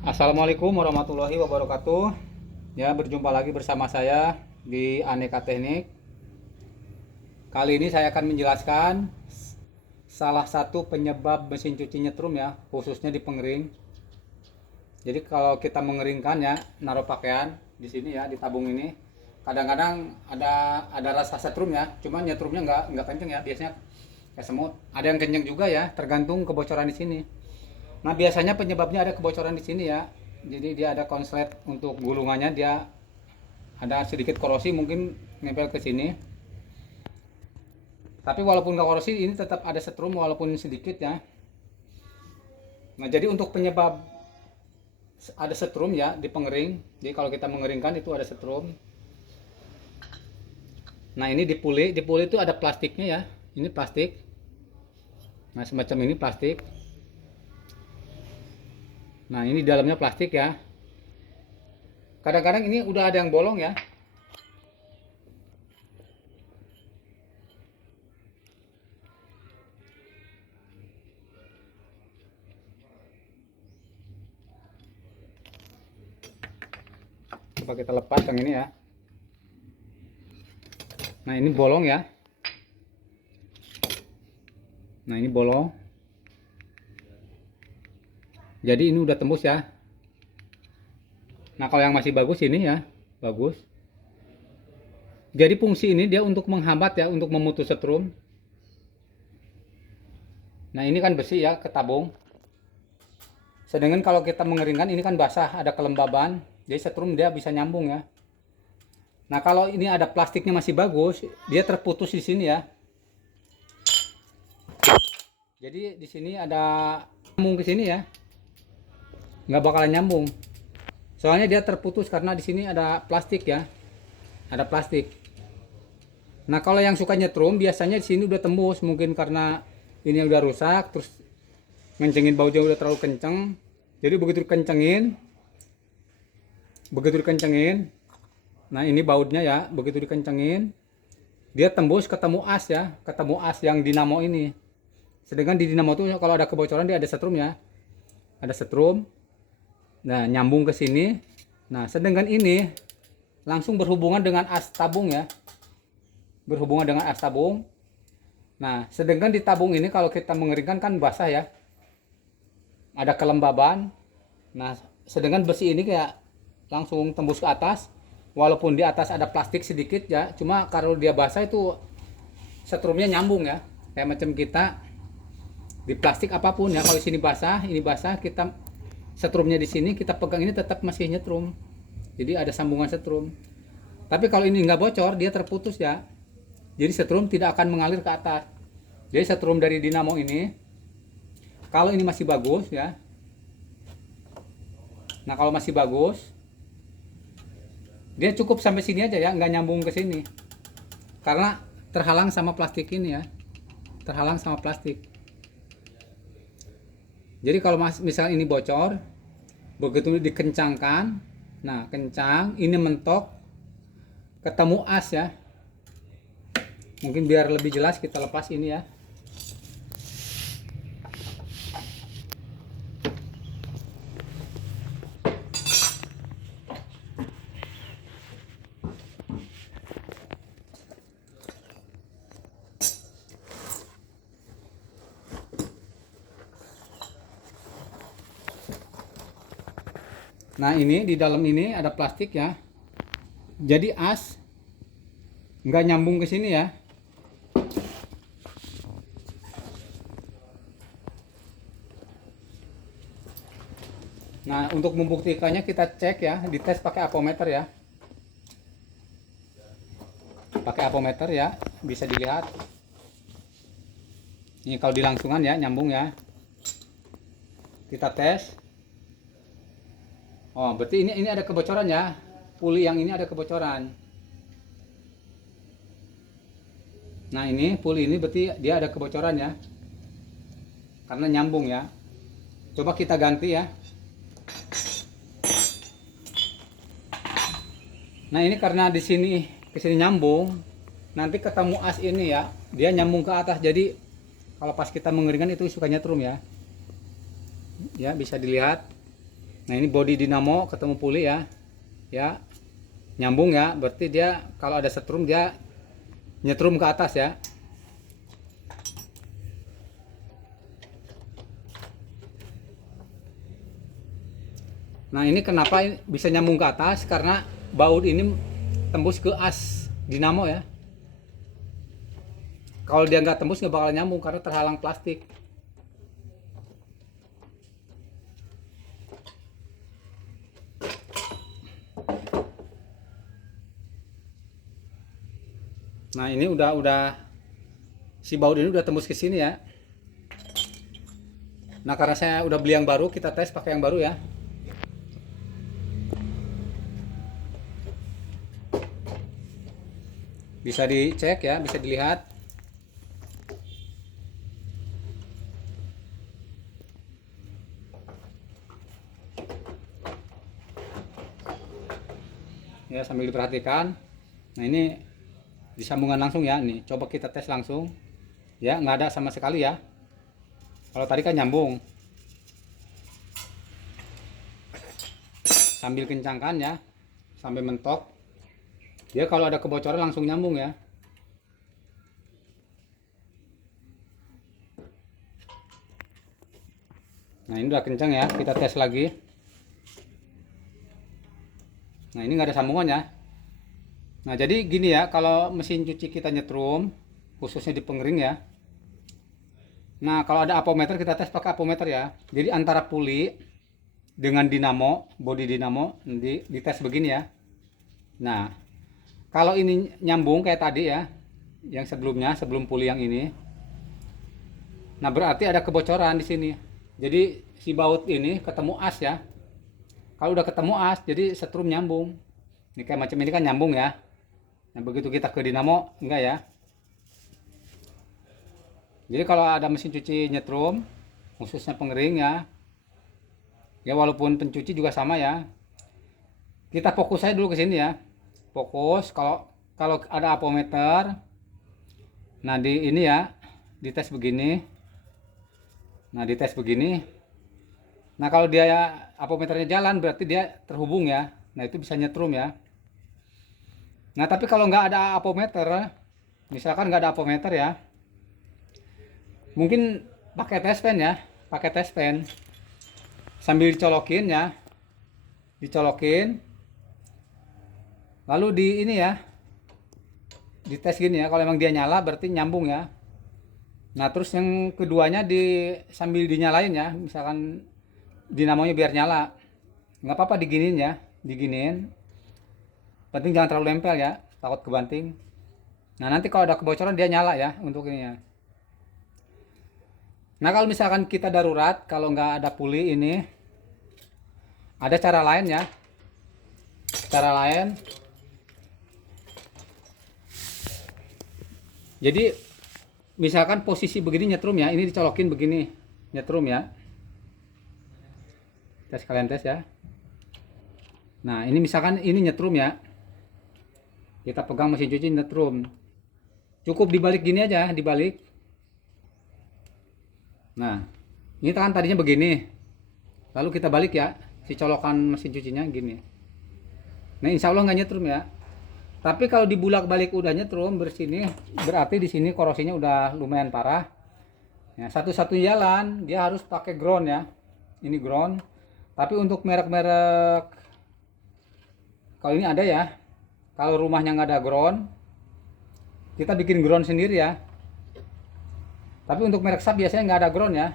Assalamualaikum warahmatullahi wabarakatuh. Ya, berjumpa lagi bersama saya di Aneka Teknik. Kali ini saya akan menjelaskan salah satu penyebab mesin cuci nyetrum ya, khususnya di pengering. Jadi kalau kita mengeringkan ya, naruh pakaian di sini ya, di tabung ini, kadang-kadang ada rasa setrum ya, cuman nyetrumnya nggak kenceng ya, biasanya kayak semut. Ada yang kenceng juga ya, tergantung kebocoran di sini. Nah, biasanya penyebabnya ada kebocoran di sini ya. Jadi dia ada konslet untuk gulungannya, dia ada sedikit korosi mungkin nempel ke sini. Tapi walaupun nggak korosi, ini tetap ada setrum walaupun sedikit ya. Nah, jadi untuk penyebab ada setrum ya di pengering. Jadi kalau kita mengeringkan itu ada setrum. Nah, ini di puli itu ada plastiknya ya. Ini plastik. Nah, semacam ini plastik. Nah, ini dalamnya plastik ya. Kadang-kadang ini udah ada yang bolong ya. Coba kita lepas yang ini ya. Nah, ini bolong ya. Nah, ini bolong. Jadi ini udah tembus ya. Nah, kalau yang masih bagus ini ya, bagus. Jadi fungsi ini dia untuk menghambat ya, untuk memutus setrum. Nah, ini kan besi ya, ketabung. Sedangkan kalau kita mengeringkan ini kan basah, ada kelembaban. Jadi setrum dia bisa nyambung ya. Nah, kalau ini ada plastiknya masih bagus, dia terputus di sini ya. Jadi di sini ada nyambung ke sini ya. Nggak bakalan nyambung. Soalnya dia terputus karena di sini ada plastik ya. Ada plastik. Nah, kalau yang suka nyetrum biasanya di sini udah tembus, mungkin karena ini udah rusak, terus ngencengin bautnya udah terlalu kenceng. Jadi begitu dikencengin, nah ini bautnya ya, begitu dikencengin, dia tembus ketemu as ya, ketemu as yang dinamo ini. Sedangkan di dinamo tuh kalau ada kebocoran dia ada setrum ya, ada setrum. Nah, nyambung ke sini. Nah, sedangkan ini langsung berhubungan dengan as tabung ya, berhubungan dengan as tabung. Nah, sedangkan di tabung ini kalau kita mengeringkan kan basah ya, ada kelembaban. Nah, sedangkan besi ini kayak langsung tembus ke atas, walaupun di atas ada plastik sedikit ya, cuma kalau dia basah itu setrumnya nyambung ya, kayak macam kita di plastik apapun ya. Kalau di sini basah, ini basah, kita setrumnya di sini kita pegang ini tetap masih nyetrum, jadi ada sambungan setrum. Tapi kalau ini nggak bocor, dia terputus ya, jadi setrum tidak akan mengalir ke atas. Jadi setrum dari dinamo ini kalau ini masih bagus ya, nah kalau masih bagus dia cukup sampai sini aja ya, nggak nyambung ke sini karena terhalang sama plastik ini ya, terhalang sama plastik. Jadi kalau misal ini bocor, begitu dikencangkan, nah kencang, ini mentok, ketemu as ya. Mungkin biar lebih jelas kita lepas ini ya. Nah, ini di dalam ini ada plastik ya. Jadi as nggak nyambung ke sini ya. Nah, untuk membuktikannya kita cek ya, dites pakai apometer ya. Pakai apometer ya, bisa dilihat. Ini kalau di langsungan ya, nyambung ya. Kita tes. Oh, berarti ini ada kebocoran ya. Puli yang ini ada kebocoran. Nah, ini puli ini berarti dia ada kebocoran ya. Karena nyambung ya. Coba kita ganti ya. Nah, ini karena di sini ke sini nyambung, nanti ketemu as ini ya, dia nyambung ke atas. Jadi kalau pas kita mengeringkan itu suka nyetrum ya. Ya, bisa dilihat. Nah ini bodi dinamo ketemu puli ya, ya nyambung ya, berarti dia kalau ada setrum dia nyetrum ke atas ya. Nah ini kenapa bisa nyambung ke atas, karena baut ini tembus ke as dinamo ya. Kalau dia nggak tembus nggak bakal nyambung karena terhalang plastik. Nah ini udah si baut ini udah tembus ke sini ya. Nah karena saya udah beli yang baru, kita tes pakai yang baru ya. Bisa dicek ya, bisa dilihat. Ya sambil diperhatikan. Nah ini disambungan langsung ya, nih coba kita tes langsung ya, nggak ada sama sekali ya. Kalau tadi kan nyambung. Sambil kencangkan ya, sampai mentok. Dia kalau ada kebocoran langsung nyambung ya. Nah ini udah kencang ya, kita tes lagi. Nah ini nggak ada sambungan ya. Nah jadi gini ya, kalau mesin cuci kita nyetrum, khususnya di pengering ya. Nah kalau ada apometer kita tes pakai apometer ya. Jadi antara puli dengan dinamo, bodi dinamo dites begini ya. Nah kalau ini nyambung kayak tadi ya, yang sebelumnya, sebelum puli yang ini. Nah berarti ada kebocoran di sini. Jadi si baut ini ketemu as ya. Kalau udah ketemu as, jadi setrum nyambung. Ini kayak macam ini kan nyambung ya. Nah begitu kita ke dinamo, enggak ya. Jadi kalau ada mesin cuci nyetrum, khususnya pengering ya. Ya walaupun pencuci juga sama ya. Kita fokus aja dulu ke sini ya. Fokus, kalau ada apometer. Nah di ini ya, dites begini. Nah dites begini. Nah kalau dia apometernya jalan berarti dia terhubung ya. Nah itu bisa nyetrum ya. Nah tapi kalau nggak ada apometer, misalkan nggak ada apometer ya, mungkin pakai test pen ya, pakai test pen sambil dicolokin ya, dicolokin. Lalu di ini ya, dites gini ya, kalau emang dia nyala berarti nyambung ya. Nah terus yang keduanya sambil dinyalain ya, misalkan dinamonya biar nyala, nggak apa-apa diginin ya, diginin. Penting jangan terlalu nempel ya, takut kebanting. Nah nanti kalau ada kebocoran dia nyala ya untuk ini ya. Nah kalau misalkan kita darurat, kalau nggak ada puli ini, ada cara lain ya. Cara lain. Jadi misalkan posisi begini nyetrum ya, ini dicolokin begini nyetrum ya. Tes kalian tes ya. Nah ini misalkan ini nyetrum ya, kita pegang mesin cuci nyetrum, cukup dibalik gini aja, dibalik. Nah ini kan tadinya begini, lalu kita balik ya, si colokan mesin cucinya gini. Nah insya Allah nggak nyetrum ya. Tapi kalau dibulak balik udah nyetrum bersini, berarti di sini korosinya udah lumayan parah. Ya, satu-satunya jalan dia harus pakai ground ya. Ini ground. Tapi untuk merek-merek, kalau ini ada ya. Kalau rumahnya nggak ada ground, kita bikin ground sendiri ya. Tapi untuk merek sap biasanya nggak ada ground ya.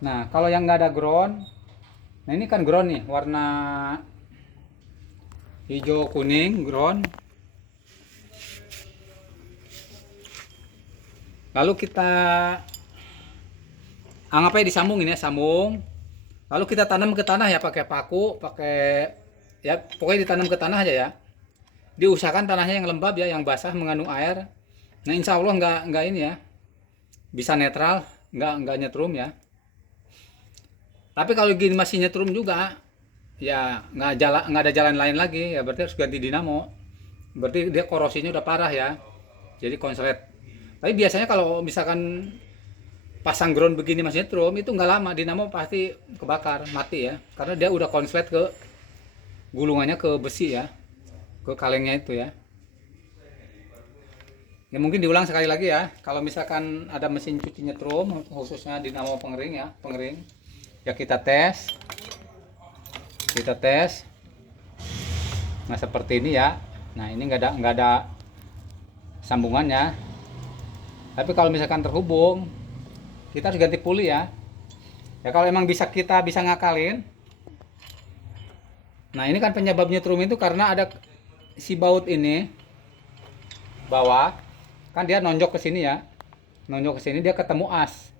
Nah kalau yang nggak ada ground, nah ini kan ground nih, warna hijau kuning ground. Lalu kita anggap aja disambungin ya, sambung. Lalu kita tanam ke tanah ya, pakai paku, pakai ya pokoknya ditanam ke tanah aja ya. Diusahakan tanahnya yang lembab ya, yang basah mengandung air. Nah insya Allah nggak ini ya, bisa netral, nggak nyetrum ya. Tapi kalau gini masih nyetrum juga, ya nggak ada jalan lain lagi ya, berarti harus ganti dinamo. Berarti dia korosinya udah parah ya, jadi konslet. Tapi biasanya kalau misalkan pasang ground begini mas nyetrum itu nggak lama dinamo pasti kebakar mati ya, karena dia udah konslet ke gulungannya, ke besi ya, ke kalengnya itu ya. Ya mungkin diulang sekali lagi ya, kalau misalkan ada mesin cuci nyetrum khususnya dinamo pengering ya, pengering ya kita tes. Nah seperti ini ya. Nah ini nggak ada sambungannya. Tapi kalau misalkan terhubung, kita harus ganti puli ya. Ya kalau emang kita bisa ngakalin. Nah ini kan penyebab nyetrum itu karena ada si baut ini bawah, kan dia nonjok ke sini ya. Nonjok ke sini dia ketemu as.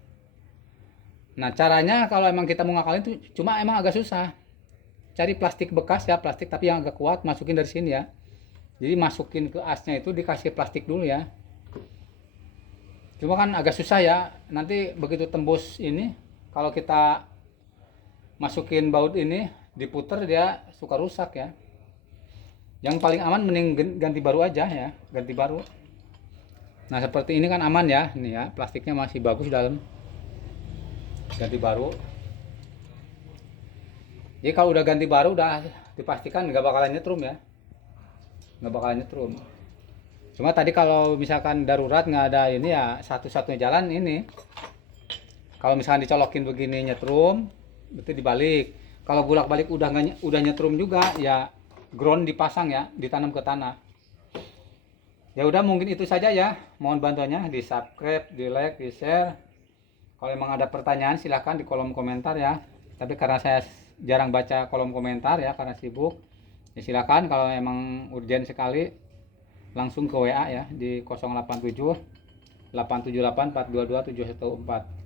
Nah caranya kalau emang kita mau ngakalin itu cuma emang agak susah. Cari plastik bekas ya, plastik tapi yang agak kuat, masukin dari sini ya. Jadi masukin ke asnya itu dikasih plastik dulu ya. Cuma kan agak susah ya, nanti begitu tembus ini, kalau kita masukin baut ini, diputer dia suka rusak ya. Yang paling aman mending ganti baru aja ya, ganti baru. Nah seperti ini kan aman ya, ini ya, plastiknya masih bagus dalam. Ganti baru. Jadi kalau udah ganti baru udah dipastikan nggak bakalan nyetrum ya, nggak bakalan nyetrum. Cuma tadi kalau misalkan darurat nggak ada ini ya, satu-satunya jalan ini. Kalau misalkan dicolokin begini nyetrum, itu dibalik. Kalau bolak-balik udah nyetrum juga ya, ground dipasang ya, ditanam ke tanah. Ya udah mungkin itu saja ya. Mohon bantuannya di subscribe, di like, di share. Kalau emang ada pertanyaan silahkan di kolom komentar ya. Tapi karena saya jarang baca kolom komentar ya karena sibuk. Ya silakan kalau emang urgent sekali langsung ke WA ya di 087 878 422 714.